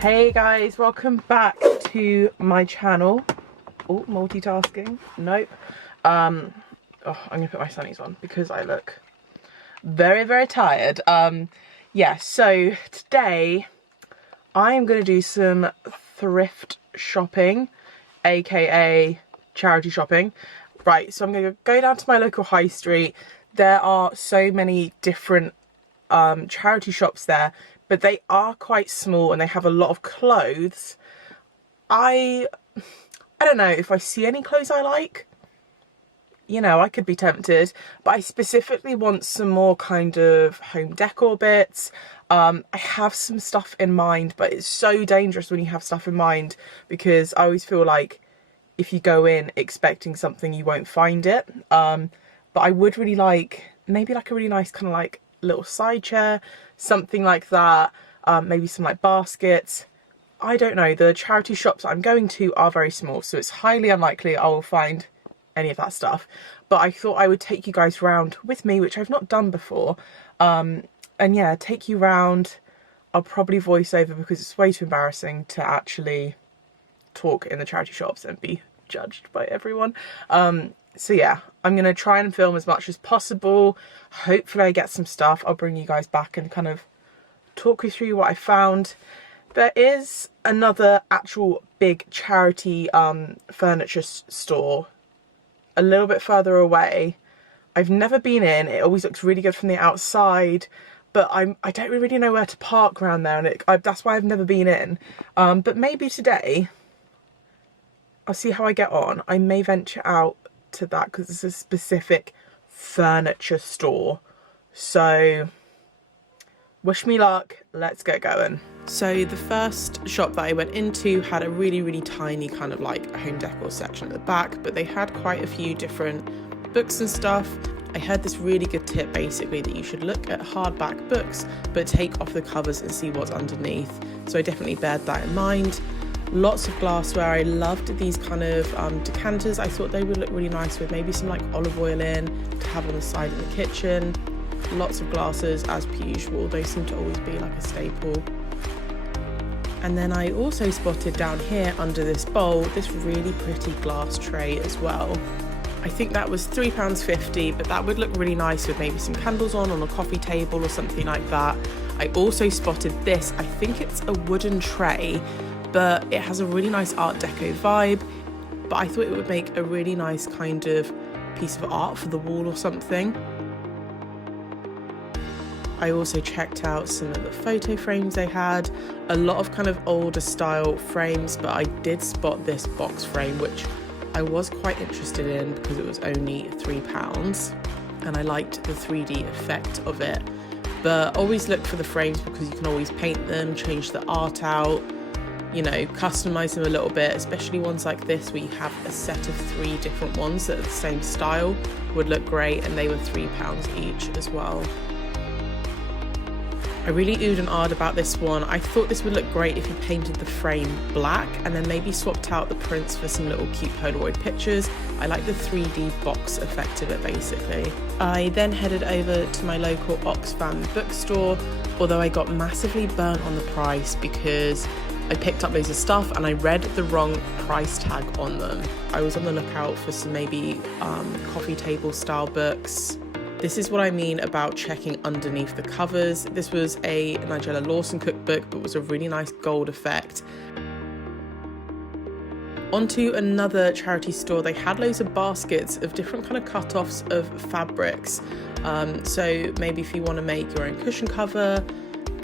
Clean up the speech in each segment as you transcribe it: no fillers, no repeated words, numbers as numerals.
Hey guys, welcome back to my channel. Oh, multitasking. Nope. I'm gonna put my sunnies on because I look very tired. Yeah, so today I am gonna do some thrift shopping, aka charity shopping. Right, so I'm gonna go down to my local high street. There are so many different charity shops there, but they are quite small and they have a lot of clothes. I don't know if I see any clothes I like, you know, I could be tempted, but I specifically want some more kind of home decor bits. I have some stuff in mind, but it's so dangerous when you have stuff in mind because I always feel like if you go in expecting something, you won't find it. But I would really like maybe like a really nice kind of like little side chair, something like that. Maybe some like baskets. I don't know, the charity shops I'm going to are very small, so it's highly unlikely I will find any of that stuff. But I thought I would take you guys round with me, which I've not done before. And yeah, take you round. I'll probably voice over because it's way too embarrassing to actually talk in the charity shops and be judged by everyone. So yeah, I'm gonna try and film as much as possible. Hopefully I get some stuff. I'll bring you guys back and kind of talk you through what I found. There is another actual big charity furniture store a little bit further away. I've never been in. It always looks really good from the outside, but I don't really know where to park around there, and that's why I've never been in. But maybe today I'll see how I get on. I may venture out to that because it's a specific furniture store. So wish me luck, let's get going. So the first shop that I went into had a really tiny kind of like home decor section at the back, but they had quite a few different books and stuff. I heard this really good tip basically that you should look at hardback books but take off the covers and see what's underneath. So I definitely bared that in mind. Lots of glassware. I loved these kind of decanters. I thought they would look really nice with maybe some like olive oil in to have on the side of the kitchen. Lots of glasses as per usual. Those seem to always be like a staple. And then I also spotted down here under this bowl this really pretty glass tray as well. I think that was £3.50, but that would look really nice with maybe some candles on a coffee table or something like that. I also spotted this. I think it's a wooden tray, but it has a really nice art deco vibe, but I thought it would make a really nice kind of piece of art for the wall or something. I also checked out some of the photo frames they had, a lot of kind of older style frames, but I did spot this box frame, which I was quite interested in because it was only £3 and I liked the 3D effect of it. But always look for the frames because you can always paint them, change the art out, you know, customize them a little bit, especially ones like this where you have a set of 3 different ones that are the same style would look great, and they were £3 each as well. I really oohed and ahed about this one. I thought this would look great if you painted the frame black and then maybe swapped out the prints for some little cute Polaroid pictures. I like the 3D box effect of it basically. I then headed over to my local Oxfam bookstore, although I got massively burnt on the price because I picked up loads of stuff and I read the wrong price tag on them. I was on the lookout for some maybe coffee table style books. This is what I mean about checking underneath the covers. This was a Nigella Lawson cookbook, but was a really nice gold effect. Onto another charity store. They had loads of baskets of different kind of cut-offs of fabrics. So maybe if you want to make your own cushion cover,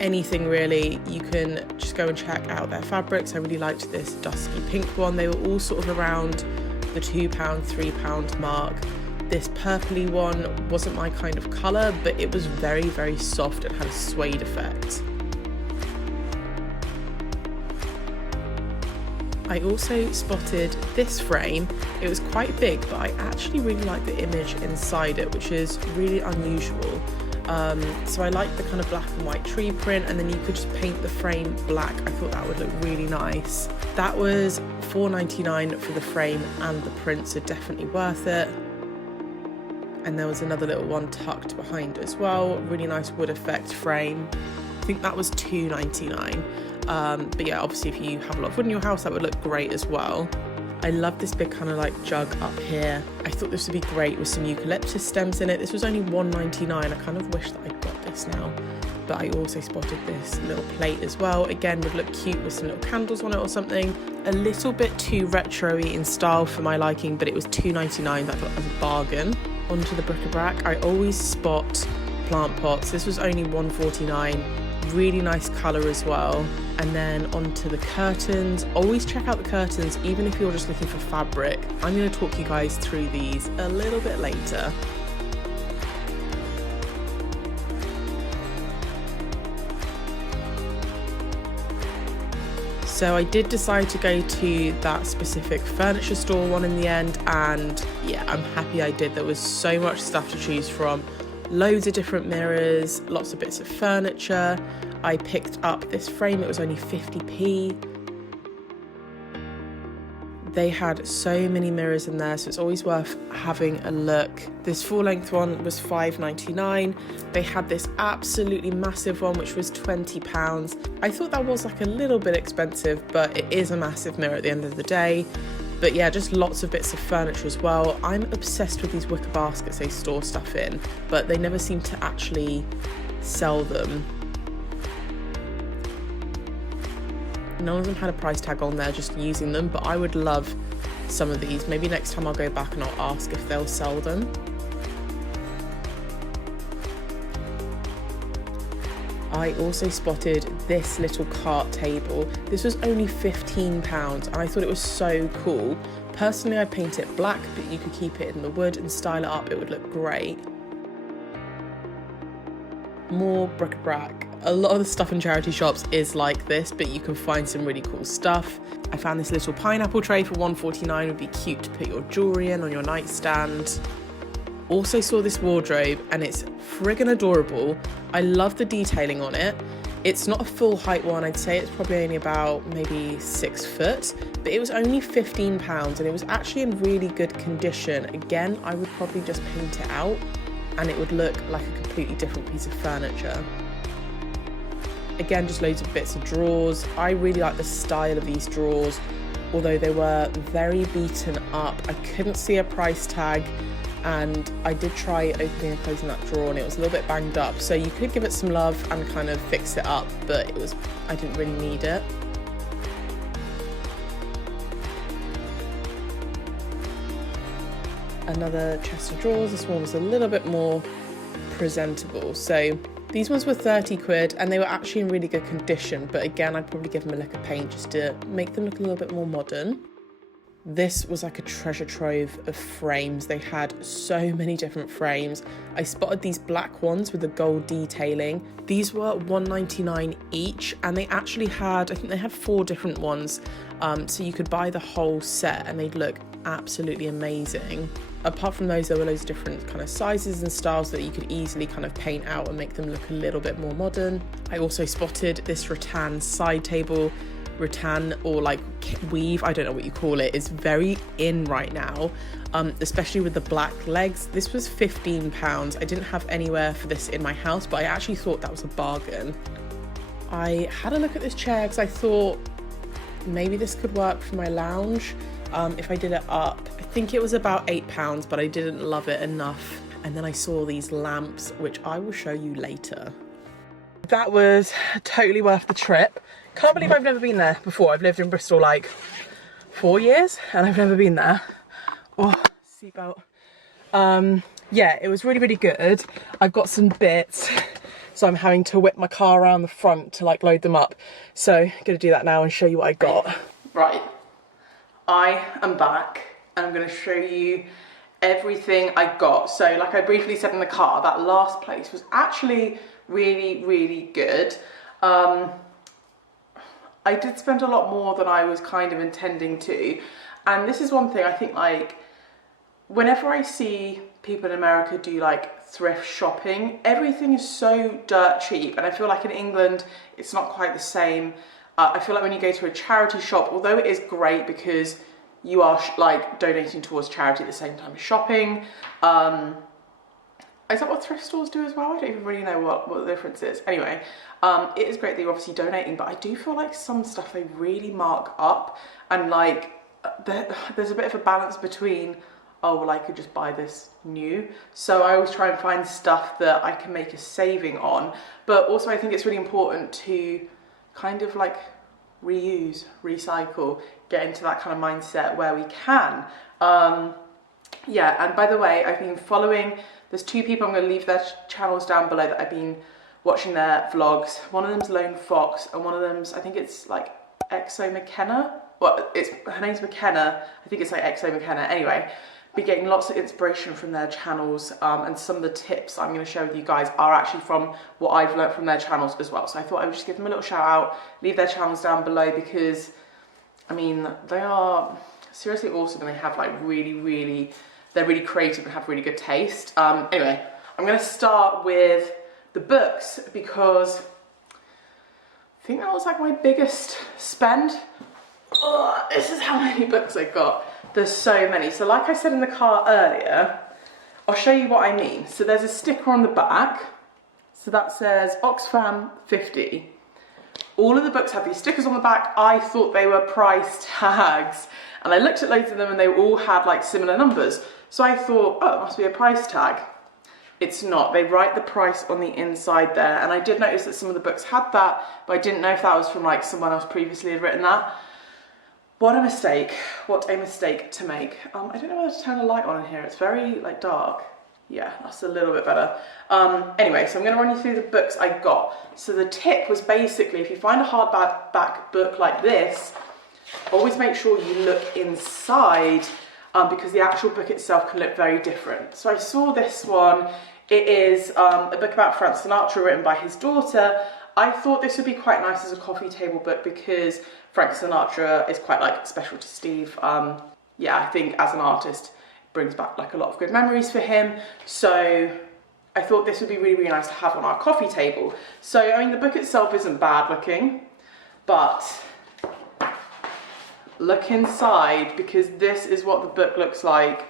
anything really, you can just go and check out their fabrics. I really liked this dusky pink one. They were all sort of around the £2, £3 mark. This purpley one wasn't my kind of colour, but it was very soft and had a suede effect. I also spotted this frame. It was quite big, but I actually really like the image inside it, which is really unusual. So I like the kind of black and white tree print, and then you could just paint the frame black. I thought that would look really nice. That was £4.99 for the frame, and the prints are definitely worth it. And there was another little one tucked behind as well, really nice wood effect frame. I think that was £2.99. But yeah, obviously if you have a lot of wood in your house, that would look great as well. I love this big kind of like jug up here. I thought this would be great with some eucalyptus stems in it. This was only $1.99. I kind of wish that I'd got this now. But I also spotted this little plate as well. Again, would look cute with some little candles on it or something. A little bit too retro-y in style for my liking, but it was $2.99. That was a bargain. Onto the bric-a-brac. I always spot plant pots. This was only $1.49. Really nice colour as well. And then onto the curtains. Always check out the curtains, even if you're just looking for fabric. I'm going to talk you guys through these a little bit later. So I did decide to go to that specific furniture store one in the end, and yeah, I'm happy I did. There was so much stuff to choose from. Loads of different mirrors, lots of bits of furniture. I picked up this frame, it was only 50p. They had so many mirrors in there, so it's always worth having a look. This full-length one was $5.99. They had this absolutely massive one, which was £20. I thought that was like a little bit expensive, but it is a massive mirror at the end of the day. But yeah, just lots of bits of furniture as well. I'm obsessed with these wicker baskets they store stuff in, but they never seem to actually sell them. None of them had a price tag on there, just using them, but I would love some of these. Maybe next time I'll go back and I'll ask if they'll sell them. I also spotted this little cart table. This was only £15 and I thought it was so cool. Personally, I paint it black, but you could keep it in the wood and style it up. It would look great. More bric-a-brac. A lot of the stuff in charity shops is like this, but you can find some really cool stuff. I found this little pineapple tray for $1.49. It would be cute to put your jewellery in on your nightstand. Also saw this wardrobe and it's friggin' adorable. I love the detailing on it. It's not a full height one, I'd say it's probably only about maybe 6 foot, but it was only £15 and it was actually in really good condition. Again, I would probably just paint it out and it would look like a completely different piece of furniture. Again, just loads of bits of drawers. I really like the style of these drawers, although they were very beaten up. I couldn't see a price tag, and I did try opening and closing that drawer and it was a little bit banged up, so you could give it some love and kind of fix it up, but I didn't really need it. Another chest of drawers. This one was a little bit more presentable. So these ones were 30 quid and they were actually in really good condition, but again, I'd probably give them a lick of paint just to make them look a little bit more modern. This was like a treasure trove of frames. They had so many different frames. I spotted these black ones with the gold detailing. These were $1.99 each, and they actually had, I think they had 4 different ones. So you could buy the whole set and they'd look absolutely amazing. Apart from those, there were loads of different kind of sizes and styles that you could easily kind of paint out and make them look a little bit more modern. I also spotted this rattan side table. Rattan, or like weave, I don't know what you call it, is very in right now, especially with the black legs. This was £15. I didn't have anywhere for this in my house, but I actually thought that was a bargain. I had a look at this chair because I thought maybe this could work for my lounge if I did it up. I think it was about £8, but I didn't love it enough. And then I saw these lamps, which I will show you later. That was totally worth the trip. Can't believe I've never been there before. I've lived in Bristol like 4 years and I've never been there. Oh, seatbelt. Yeah, it was really, really good. I've got some bits, so I'm having to whip my car around the front to like load them up. So I'm gonna do that now and show you what I got. Right, I am back and I'm gonna show you everything I got. So like I briefly said in the car, that last place was actually really, really good. I did spend a lot more than I was kind of intending to, and this is one thing I think, like, whenever I see people in America do like thrift shopping, everything is so dirt cheap, and I feel like in England it's not quite the same. I feel like when you go to a charity shop, although it is great because you are like donating towards charity at the same time as shopping, Is that what thrift stores do as well? I don't even really know what the difference is. Anyway, it is great that you're obviously donating, but I do feel like some stuff they really mark up, and like there's a bit of a balance between, oh well, I could just buy this new. So I always try and find stuff that I can make a saving on, but also I think it's really important to kind of like reuse, recycle, get into that kind of mindset where we can. Yeah, and by the way, I've been following, there's two people, I'm going to leave their channels down below that I've been watching their vlogs. One of them's Lone Fox, and one of them's, I think it's like Exo McKenna. Well, her name's McKenna, I think it's like Exo McKenna. Anyway, be getting lots of inspiration from their channels, and some of the tips I'm going to share with you guys are actually from what I've learned from their channels as well. So I thought I would just give them a little shout out, leave their channels down below, because I mean, they are seriously awesome, and they have like really, they're really creative and have really good taste. Anyway, I'm going to start with the books, because I think that was like my biggest spend. Oh, this is how many books I got. There's so many. So like I said in the car earlier, I'll show you what I mean. So there's a sticker on the back. So that says Oxfam 50. All of the books have these stickers on the back. I thought they were price tags, and I looked at loads of them and they all had like similar numbers. So I thought, oh, it must be a price tag. It's not. They write the price on the inside there, and I did notice that some of the books had that, but I didn't know if that was from like someone else previously had written that. What a mistake. What a mistake to make. I don't know whether to turn the light on in here. It's very like dark. Yeah, that's a little bit better. Anyway, so I'm going to run you through the books I got. So the tip was basically, if you find a hardback book like this, always make sure you look inside, because the actual book itself can look very different. So I saw this one. It is a book about Frank Sinatra written by his daughter. I thought this would be quite nice as a coffee table book, because Frank Sinatra is quite like special to Steve. Yeah, I think as an artist, brings back like a lot of good memories for him. So I thought this would be really nice to have on our coffee table. So I mean, the book itself isn't bad looking, but look inside, because this is what the book looks like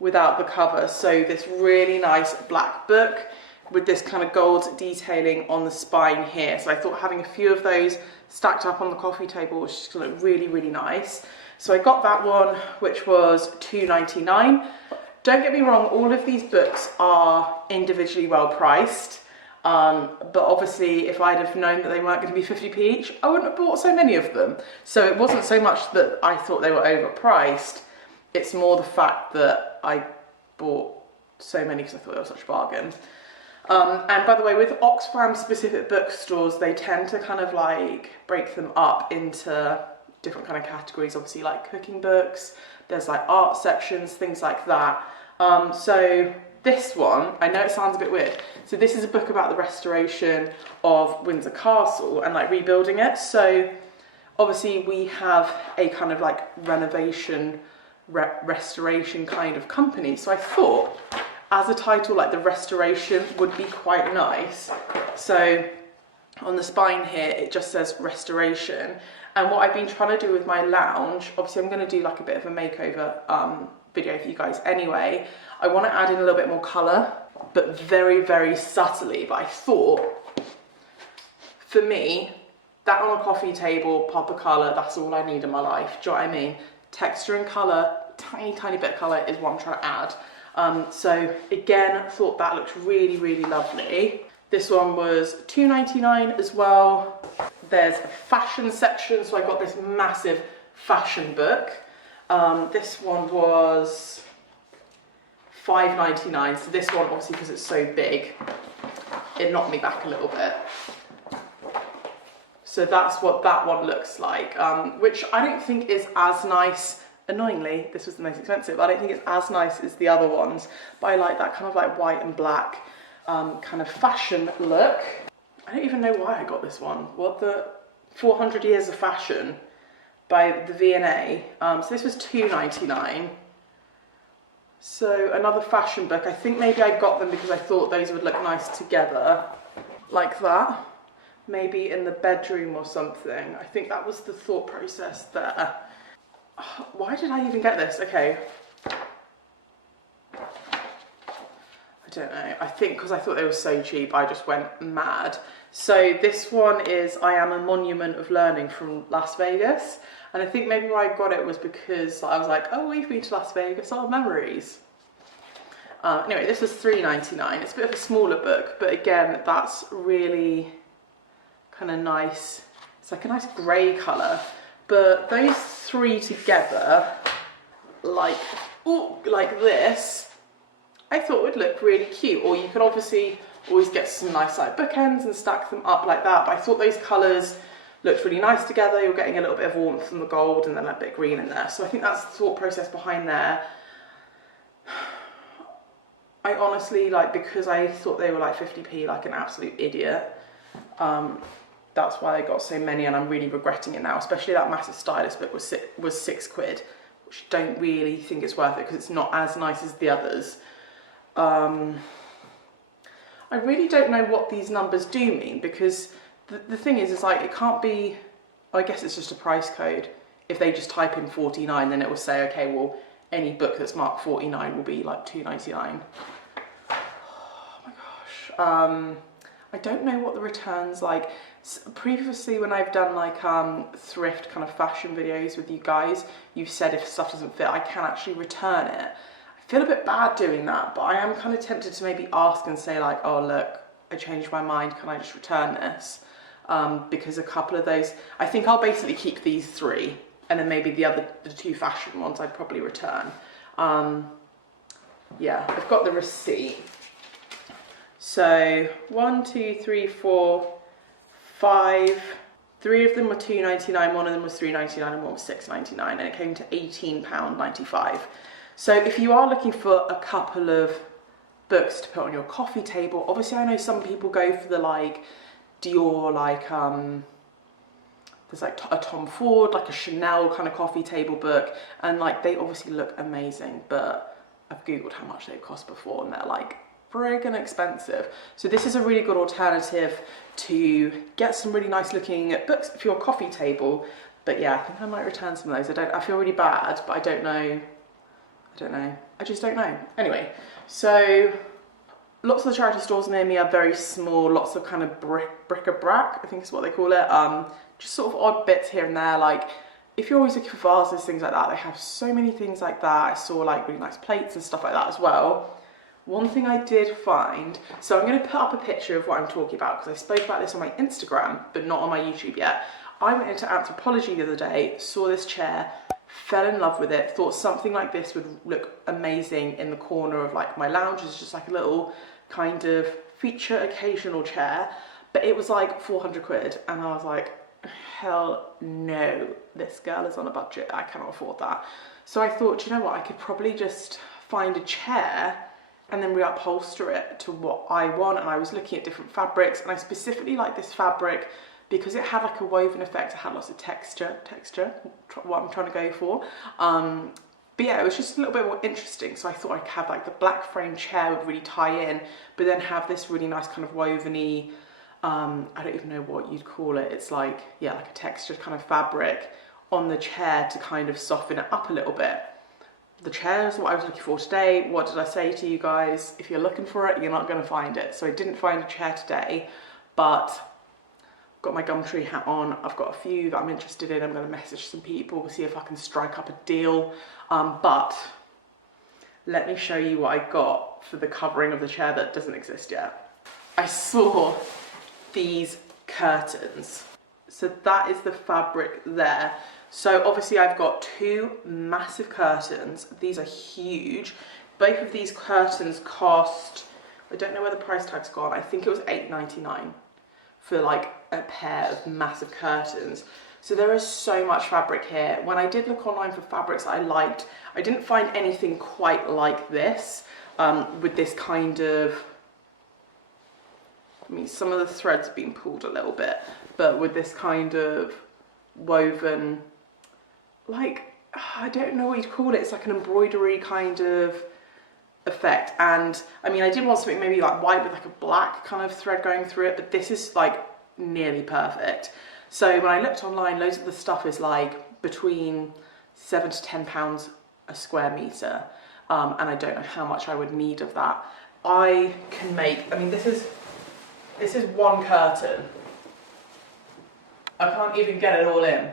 without the cover. So this really nice black book with this kind of gold detailing on the spine here. So I thought having a few of those stacked up on the coffee table was just gonna look really nice. So I got that one, which was $2.99. Don't get me wrong, all of these books are individually well priced. But obviously if I'd have known that they weren't going to be 50p each, I wouldn't have bought so many of them. So it wasn't so much that I thought they were overpriced. It's more the fact that I bought so many because I thought they were such a bargain. And by the way, with Oxfam specific bookstores, they tend to kind of like break them up into different kind of categories, obviously like cooking books, there's like art sections, things like that. So this one, I know it sounds a bit weird. So this is a book about the restoration of Windsor Castle and like rebuilding it. So obviously we have a kind of like renovation, restoration kind of company. So I thought as a title, like the restoration would be quite nice. So on the spine here, it just says restoration. And what I've been trying to do with my lounge, obviously I'm going to do like a bit of a makeover video for you guys anyway. I want to add in a little bit more colour, but very subtly. But I thought, for me, that on a coffee table, pop of colour, that's all I need in my life. Do you know what I mean? Texture and colour, tiny bit of colour is what I'm trying to add. So again, thought that looked really lovely. This one was $2.99 as well. There's a fashion section, so I got this massive fashion book. This one was $5.99. So this one, obviously because it's so big, it knocked me back a little bit. So that's what that one looks like, which I don't think is as nice. Annoyingly, this was the most expensive. I don't think it's as nice as the other ones, but I like that kind of like white and black kind of fashion look. I don't even know why I got this one. What the 400 Years of Fashion by the V&A. So this was $2.99. So another fashion book. I think maybe I got them because I thought those would look nice together, like that. Maybe in the bedroom or something. I think that was the thought process there. Why did I even get this? Okay. I don't know, I think because I thought they were so cheap, I just went mad. So this one is I Am a Monument of Learning from Las Vegas. And I think maybe why I got it was because I was like, oh, we've been to Las Vegas, oh, memories. Anyway, this was $3.99. It's a bit of a smaller book, but again, that's really kind of nice. It's like a nice grey colour. But those three together, like this, I thought would look really cute. Or you could obviously always get some nice like bookends and stack them up like that. But I thought those colours looked really nice together. You're getting a little bit of warmth from the gold and then a bit of green in there. So I think that's the thought process behind there. I honestly, like, because I thought they were like 50p, like an absolute idiot. That's why I got so many, and I'm really regretting it now. Especially that massive stylus book was £6, which I don't really think it's worth it because it's not as nice as the others. I really don't know what these numbers do mean, because the thing is like it can't be. I guess it's just a price code. If they just type in 49, then it will say, okay, well, any book that's marked 49 will be like £2.99. Oh my gosh. I don't know what the returns like. Previously, when I've done like thrift kind of fashion videos with you guys, you've said if stuff doesn't fit, I can actually return it. I feel a bit bad doing that, but I am kind of tempted to maybe ask and say like, oh look, I changed my mind, can I just return this? Because a couple of those, I think I'll basically keep these three, and then maybe the two fashion ones I'd probably return. Yeah, I've got the receipt. So 1, 2, 3, 4, 5. 3 of them were £2.99, one of them was £3.99, and one was £6.99, and it came to £18.95. So if you are looking for a couple of books to put on your coffee table, obviously I know some people go for the like Dior, like there's like a Tom Ford, like a Chanel kind of coffee table book, and like they obviously look amazing, but I've googled how much they've cost before and they're like friggin' expensive. So this is a really good alternative to get some really nice looking books for your coffee table. But yeah, I think I might return some of those. I feel really bad, but I don't know. I just don't know. Anyway, so lots of the charity stores near me are very small, lots of kind of bric-a-brac, I think is what they call it. Just sort of odd bits here and there. Like if you're always looking for vases, things like that, they have so many things like that. I saw like really nice plates and stuff like that as well. One thing I did find, so I'm going to put up a picture of what I'm talking about because I spoke about this on my Instagram, but not on my YouTube yet. I went into Anthropology the other day, saw this chair, fell in love with it, thought something like this would look amazing in the corner of like my lounge. It's just like a little kind of feature occasional chair, but it was like 400 quid, and I was like, hell no, this girl is on a budget, I cannot afford that. So I thought, do you know what, I could probably just find a chair and then reupholster it to what I want. And I was looking at different fabrics, and I specifically like this fabric because it had like a woven effect, it had lots of texture, what I'm trying to go for. But yeah, it was just a little bit more interesting. So I thought I'd have like the black frame chair would really tie in, but then have this really nice kind of woveny, I don't even know what you'd call it. It's like, yeah, like a textured kind of fabric on the chair to kind of soften it up a little bit. The chair is what I was looking for today. What did I say to you guys? If you're looking for it, you're not going to find it. So I didn't find a chair today, but I've got my Gumtree hat on. I've got a few that I'm interested in. I'm going to message some people, see if I can strike up a deal. But let me show you what I got for the covering of the chair that doesn't exist yet. I saw these curtains. So that is the fabric there. So obviously I've got two massive curtains. These are huge. Both of these curtains cost, I don't know where the price tag's gone. I think it was $8.99 for like a pair of massive curtains. So there is so much fabric here. When I did look online for fabrics that I liked, I didn't find anything quite like this, with this kind of, I mean, some of the threads have been pulled a little bit, but with this kind of woven, like, I don't know what you'd call it. It's like an embroidery kind of effect. And I mean, I did want something maybe like white with like a black kind of thread going through it, but this is like nearly perfect. So when I looked online, loads of the stuff is like between £7 to £10 a square metre. And I don't know how much I would need of that. I can make, I mean, this is one curtain. I can't even get it all in,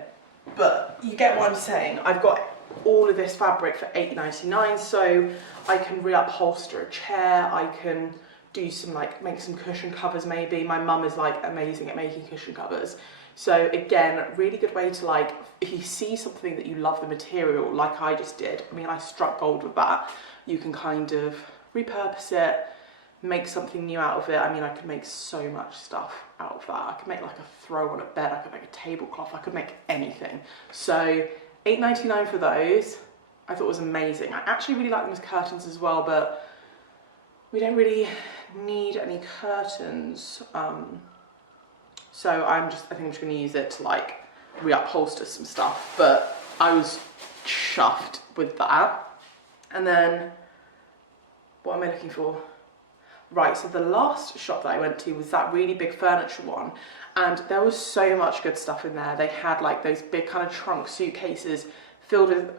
but you get what I'm saying. I've got all of this fabric for $8.99, so I can reupholster a chair, I can do some, like, make some cushion covers maybe. My mum is like amazing at making cushion covers. So again, really good way to, like, if you see something that you love the material, like I just did, I mean, I struck gold with that, you can kind of repurpose it, make something new out of it. I mean, I could make so much stuff out of that. I could make like a throw on a bed, I could make a tablecloth, I could make anything. So $8.99 for those, I thought was amazing. I actually really like them as curtains as well, but we don't really need any curtains. So I think I'm just gonna use it to, like, reupholster some stuff, but I was chuffed with that. And then, what am I looking for? Right, so the last shop that I went to was that really big furniture one, and there was so much good stuff in there. They had like those big kind of trunk suitcases filled with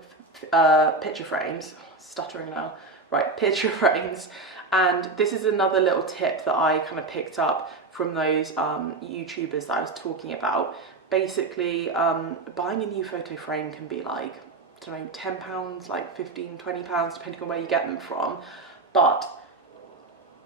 picture frames, stuttering now, right, picture frames. And this is another little tip that I kind of picked up from those YouTubers that I was talking about. Basically, buying a new photo frame can be like, I don't know, £10, like £15, £20, depending on where you get them from. But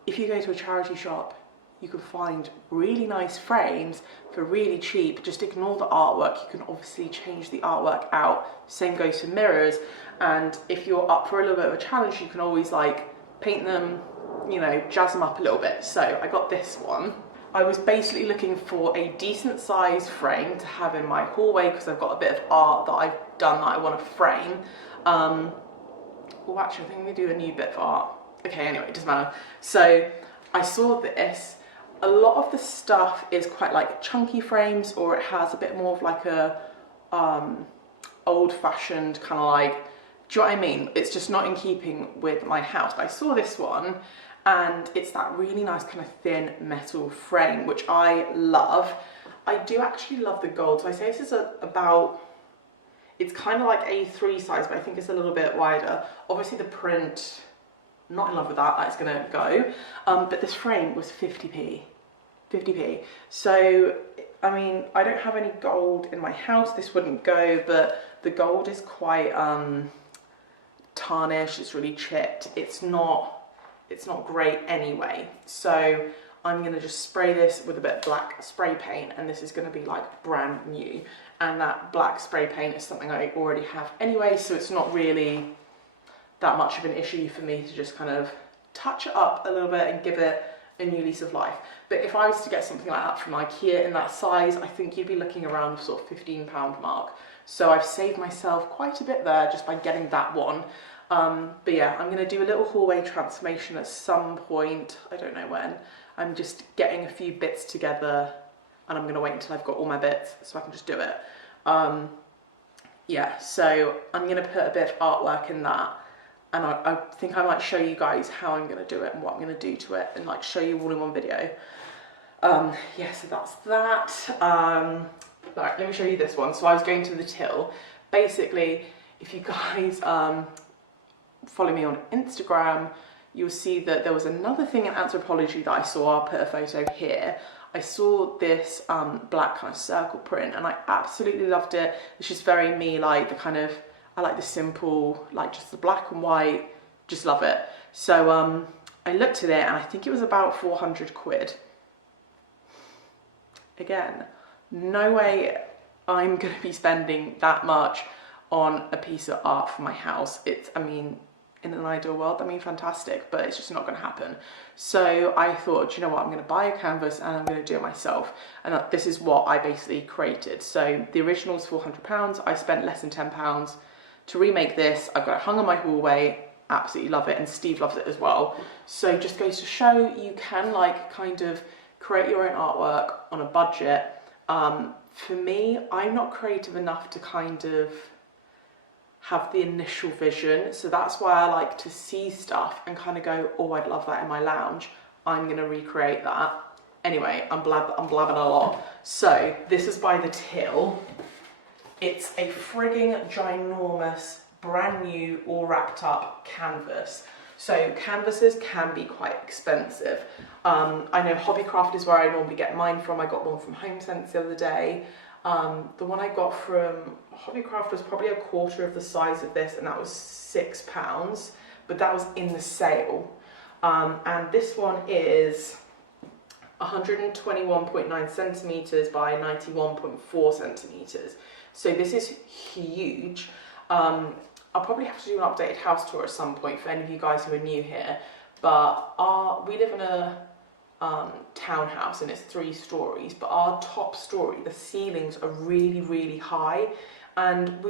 if you go to a charity shop, you can find really nice frames for really cheap. Just ignore the artwork. You can obviously change the artwork out. Same goes for mirrors. And if you're up for a little bit of a challenge, you can always, like, paint them, you know, jazz them up a little bit. So I got this one. I was basically looking for a decent size frame to have in my hallway because I've got a bit of art that I've done that I want to frame. Well, actually, I think I'm going to do a new bit of art. Okay, anyway, it doesn't matter. So I saw this. A lot of the stuff is quite like chunky frames, or it has a bit more of like a old-fashioned kind of like, do you know what I mean? It's just not in keeping with my house. But I saw this one, and it's that really nice kind of thin metal frame, which I love. I do actually love the gold. So I say this is about, it's kind of like A3 size, but I think it's a little bit wider. Obviously the print, not in love with that, that's gonna go. But this frame was 50p. So, I mean, I don't have any gold in my house, this wouldn't go, but the gold is quite tarnished, it's really chipped, it's not great anyway. So I'm gonna just spray this with a bit of black spray paint, and this is gonna be like brand new. And that black spray paint is something I already have anyway, so it's not really that much of an issue for me to just kind of touch it up a little bit and give it a new lease of life. But if I was to get something like that from IKEA in that size, I think you'd be looking around the sort of £15 mark. So I've saved myself quite a bit there just by getting that one. But yeah, I'm going to do a little hallway transformation at some point. I don't know when. I'm just getting a few bits together, and I'm going to wait until I've got all my bits so I can just do it. Yeah, so I'm going to put a bit of artwork in that. And I think I might show you guys how I'm going to do it and what I'm going to do to it, and like show you all in one video. Yeah, so that's that. Right, let me show you this one. So I was going to the till. Basically, if you guys follow me on Instagram, you'll see that there was another thing in Anthropology that I saw. I'll put a photo here. I saw this black kind of circle print, and I absolutely loved it. It's just very me, like the kind of, I like the simple, like just the black and white, just love it. So I looked at it, and I think it was about 400 quid. Again, no way I'm gonna be spending that much on a piece of art for my house. It's, I mean, in an ideal world, I mean, fantastic, but it's just not gonna happen. So I thought, do you know what, I'm gonna buy a canvas and I'm gonna do it myself. And this is what I basically created. So the original is £400. I spent less than £10 to remake this. I've got it hung on my hallway, absolutely love it, and Steve loves it as well. So just goes to show you can like kind of create your own artwork on a budget. For me, I'm not creative enough to kind of have the initial vision, so that's why I like to see stuff and kind of go, oh, I'd love that in my lounge, I'm gonna recreate that. Anyway, I'm blabbing a lot. So this is by the till. It's a frigging ginormous, brand new, all wrapped up canvas. So canvases can be quite expensive. I know Hobbycraft is where I normally get mine from. I got one from HomeSense the other day. The one I got from Hobbycraft was probably a quarter of the size of this, and that was £6, but that was in the sale. And this one is 121.9 centimeters by 91.4 centimeters. So this is huge. I'll probably have to do an updated house tour at some point for any of you guys who are new here, but we live in a townhouse and it's 3 stories, but our top story, the ceilings are really, really high, and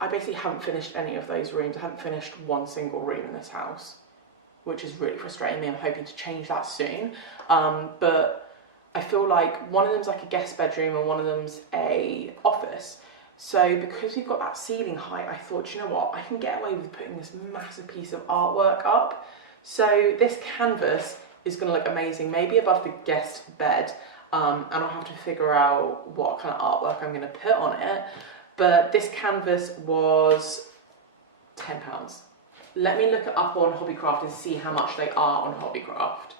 I basically haven't finished any of those rooms. I haven't finished one single room in this house, which is really frustrating me. I'm hoping to change that soon. But I feel like one of them's like a guest bedroom and one of them's a office. So because we've got that ceiling height, I thought, you know what, I can get away with putting this massive piece of artwork up. So this canvas is going to look amazing, maybe above the guest bed, and I'll have to figure out what kind of artwork I'm going to put on it. But this canvas was £10. Let me look it up on Hobbycraft and see how much they are on Hobbycraft.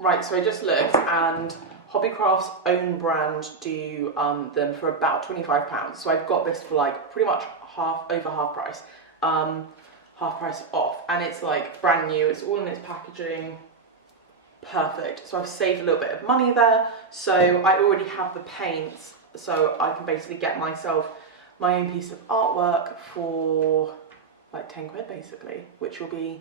Right, so I just looked, and Hobbycraft's own brand do them for about £25. So I've got this for like pretty much over half price off, and it's like brand new. It's all in its packaging, perfect. So I've saved a little bit of money there. So I already have the paints, so I can basically get myself my own piece of artwork for like 10 quid basically, which will be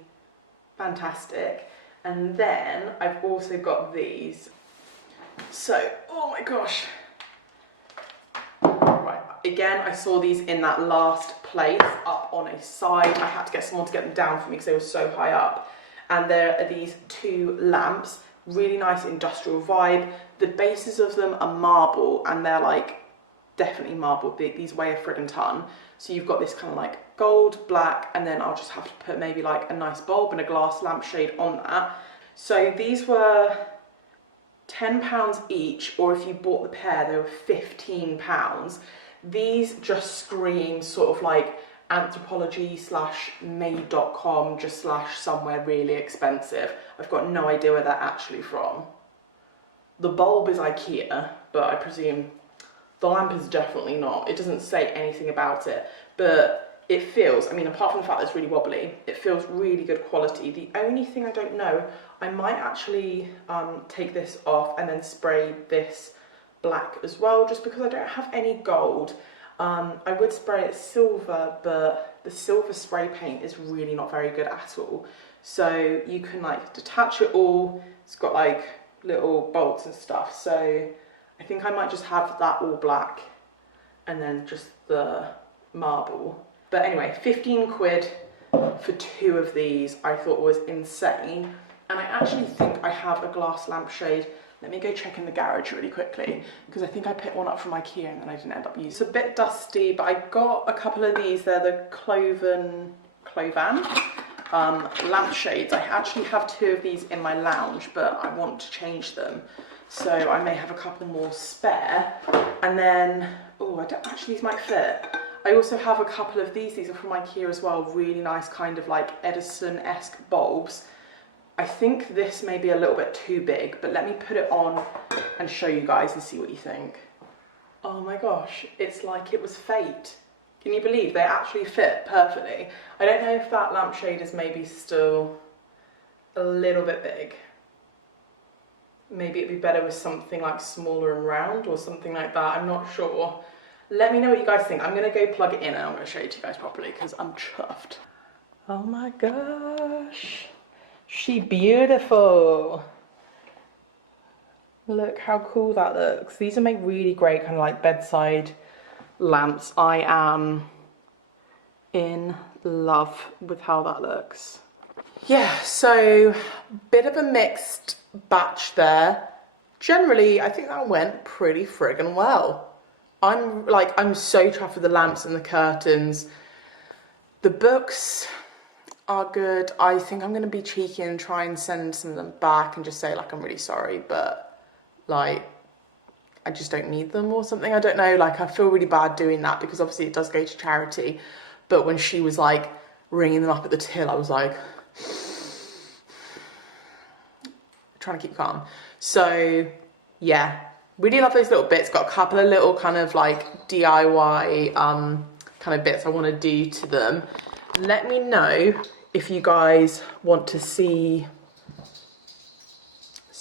fantastic. And then I've also got these. So, oh my gosh. Right, again, I saw these in that last place up on a side. I had to get someone to get them down for me because they were so high up. And there are these 2 lamps, really nice industrial vibe. The bases of them are marble, and they're like definitely marble. These weigh a friggin' ton. So you've got this kind of like gold, black, and then I'll just have to put maybe like a nice bulb and a glass lampshade on that. So these were £10 each, or if you bought the pair, they were £15. These just scream sort of like Anthropology/made.com just / somewhere really expensive. I've got no idea where they're actually from. The bulb is IKEA, but I presume the lamp is definitely not. It doesn't say anything about it, but it feels, I mean, apart from the fact that it's really wobbly, it feels really good quality. The only thing I don't know, I might actually take this off and then spray this black as well, just because I don't have any gold. I would spray it silver, but the silver spray paint is really not very good at all. So you can like detach it all. It's got like little bolts and stuff. So I think I might just have that all black and then just the marble. But anyway, 15 quid for 2 of these I thought was insane. And I actually think I have a glass lampshade. Let me go check in the garage really quickly, because I think I picked one up from IKEA and then I didn't end up using it. It's a bit dusty, but I got a couple of these. They're the Clovan lampshades. I actually have 2 of these in my lounge, but I want to change them. So I may have a couple more spare. And then, oh, I don't actually, these might fit. I also have a couple of these. These are from IKEA as well. Really nice kind of like Edison-esque bulbs. I think this may be a little bit too big, but let me put it on and show you guys and see what you think. Oh my gosh, it's like it was fate. Can you believe they actually fit perfectly? I don't know if that lampshade is maybe still a little bit big. Maybe it'd be better with something like smaller and round or something like that. I'm not sure. Let me know what you guys think. I'm going to go plug it in and I'm going to show it to you guys properly because I'm chuffed. Oh my gosh. She beautiful. Look how cool that looks. These are make really great kind of like bedside lamps. I am in love with how that looks. Yeah, so bit of a mixed batch there. Generally, I think that went pretty friggin' well. I'm so chuffed with the lamps and the curtains. The books are good. I think I'm going to be cheeky and try and send some of them back and just say like I'm really sorry, but like I just don't need them or something. I don't know, like I feel really bad doing that because obviously it does go to charity, but when she was like ringing them up at the till, I was like, trying to keep calm. So yeah, really love those little bits. Got a couple of little kind of like DIY kind of bits I want to do to them. Let me know if you guys want to see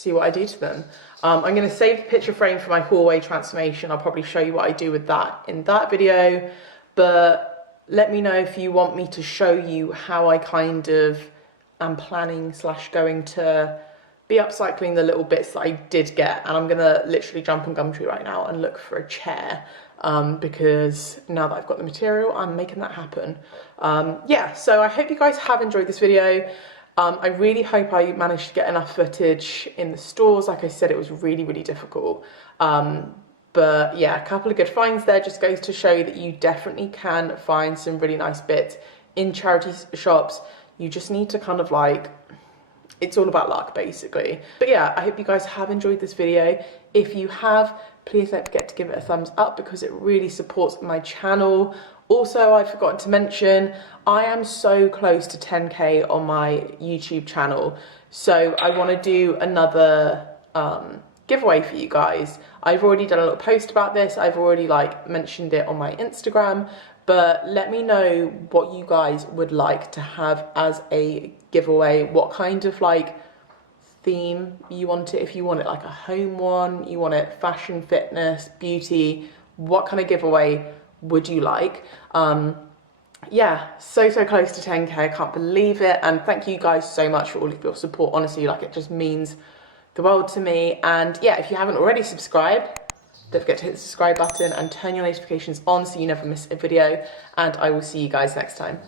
what I do to them. I'm going to save the picture frame for my hallway transformation. I'll probably show you what I do with that in that video, but let me know if you want me to show you how I kind of am planning / going to be upcycling the little bits that I did get. And I'm going to literally jump on Gumtree right now and look for a chair, because now that I've got the material, I'm making that happen. Yeah, so I hope you guys have enjoyed this video. I really hope I managed to get enough footage in the stores. Like I said, it was really, really difficult. But yeah, a couple of good finds there. Just goes to show that you definitely can find some really nice bits in charity shops. You just need to kind of like, it's all about luck basically. But yeah, I hope you guys have enjoyed this video. If you have, please don't forget to give it a thumbs up because it really supports my channel. Also, I've forgotten to mention, I am so close to 10K on my YouTube channel. So I want to do another giveaway for you guys. I've already done a little post about this. I've already like mentioned it on my Instagram, but let me know what you guys would like to have as a giveaway. What kind of like theme you want it. If you want it like a home one, you want it fashion, fitness, beauty, what kind of giveaway would you like? Yeah, so close to 10K, I can't believe it. And thank you guys so much for all of your support. Honestly, like it just means the world to me. And yeah, if you haven't already subscribed, don't forget to hit the subscribe button and turn your notifications on so you never miss a video. And I will see you guys next time.